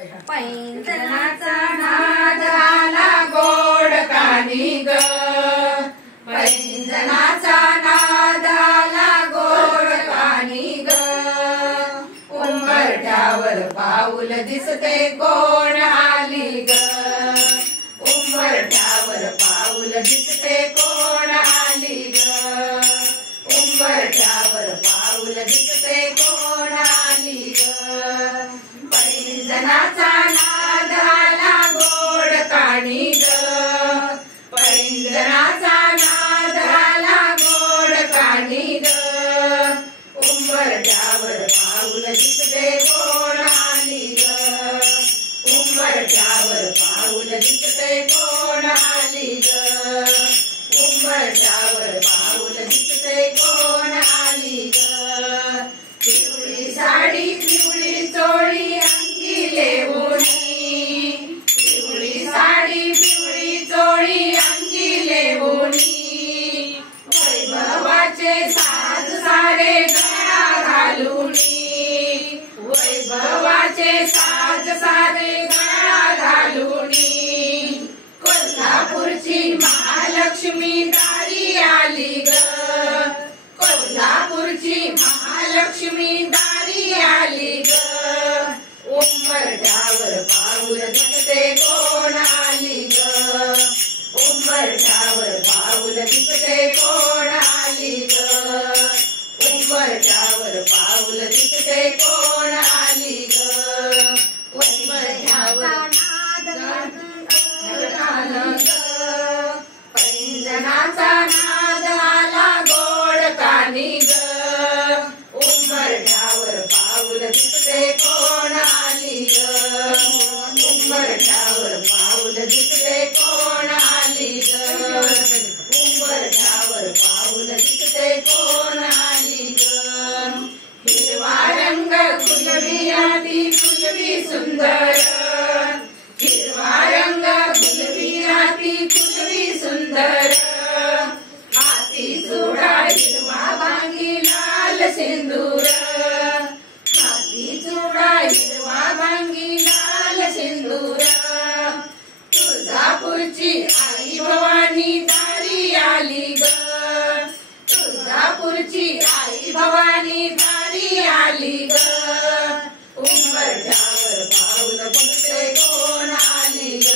पैंजणाचा नाद आला गोड कानी ग, पैंजणाचा नाद आला गोड कानी ग। उंबरठ्यावर पाऊल दिसते कोण आली ग, उंबरठ्यावर पाऊल दिसते कोण आली ग, उंबरठ्यावर पाऊल दिसते कोण आली ग। पैंजणाचा नाद आला गोड कानी ग, पैंजणाचा नाद आला गोड कानी ग। उंबरठ्यावर पाऊल दिसते कोण आली ग, उंबरठ्यावर पाऊल दिसते कोण आली ग, उंबरठ्यावर पाऊल दिसते कोण आली ग। पिवळी साडी पिवळी चोळी अंगी लेऊनी, पिवळी साडी पिवळी चोळी अंगी लेऊनी। वैभवाचे साज सारे गळा घालूनी, वैभवाचे साज सारे गळा घालूनी। कोल्हापूरची महालक्ष्मी दारी आली ग, कोल्हापूरची महालक्ष्मी दारी आली ग। उंबरठ्यावर पाऊल दिसते कोण आली ग, उंबरठ्यावर पाऊल दिसते कोण आली ग, उंबरठ्यावर पाऊल दिसते कोण आली ग। उंबरठ्यावर पैंजणाचा नाद आला गोड कानी ग, उंबरठ्यावर पाऊल दिसते कोण आली ग, उंबरठ्यावर पाऊल दिसते कोण आली ग, उंबरठ्यावर पाऊल दिसते कोण आली ग। हिरवा रंग फुलवी आती फुलवी सुंदर, हिरवा रंग फुलवी आती फुलवी सुंदर। हाती चुडा हिरवा भांगी लाल सिंदूर, हाती चुडा हिरवा भांगी लाल सिंदूर। तुळजापूरची आई भवानी दारी आली ग, तुळजापूरची आई भवानी दारी आली ग। उंबरठ्यावर पाऊल दिसते कोण आली ग,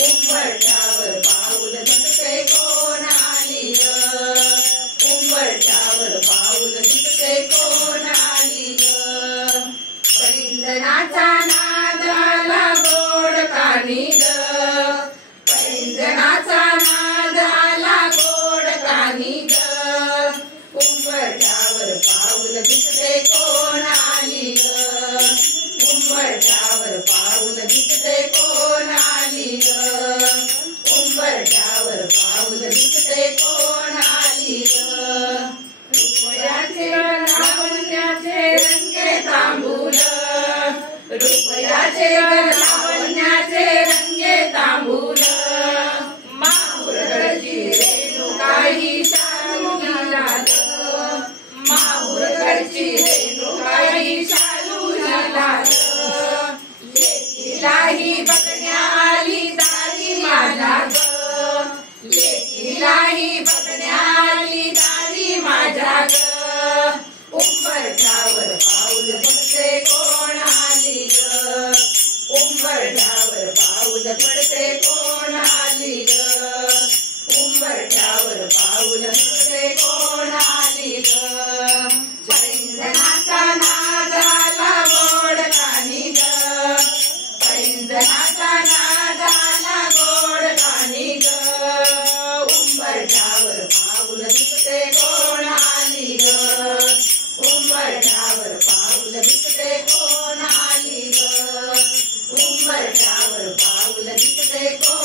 उंबरठ्यावर पाऊल दिसते कोण आली ग, उंबरठ्यावर पाऊल दिसते कोण आली ग। पैंजणाचा नाद आला गोड कानी ग, पैंजणाचा नाद आला गोड कानी ग। उंबरठ्यावर पाऊल दिसते कोण आली ग, उंबरठ्यावर पाऊल दिसते कोण आली ग, उंबरठ्यावर पाऊल दिसते कोण आली ग। रुपयाचे लावण्याचे रंगे तांबूल, रुपयाचे लावण्याचे रंगे तांबूल। माहूरगडची रेणुकाई शालू हिला ग, माहूरगडची रेणुकाई शालू हिला ग। लेकीलाही बघण्या आली दारी माझ्या ग, लेकीलाही बघण्या आली दारी माझ्या ग। उंबरठ्यावर पाऊल पडते कोण आली ग, उंबरठ्यावर पाऊल पडते कोण आली ग, उंबरठ्यावर पाऊल पडते कोण आली ग। पैंजणाचा नाद आला गोड कानी ग, पैंजणाचा नाद आला गोड कानी ग। उंबरठ्यावर पाऊल दिसते कोण आली ग, उंबरठ्यावर पाऊल दिसते कोण आली ग, उंबरठ्यावर पाऊल दिसते कोण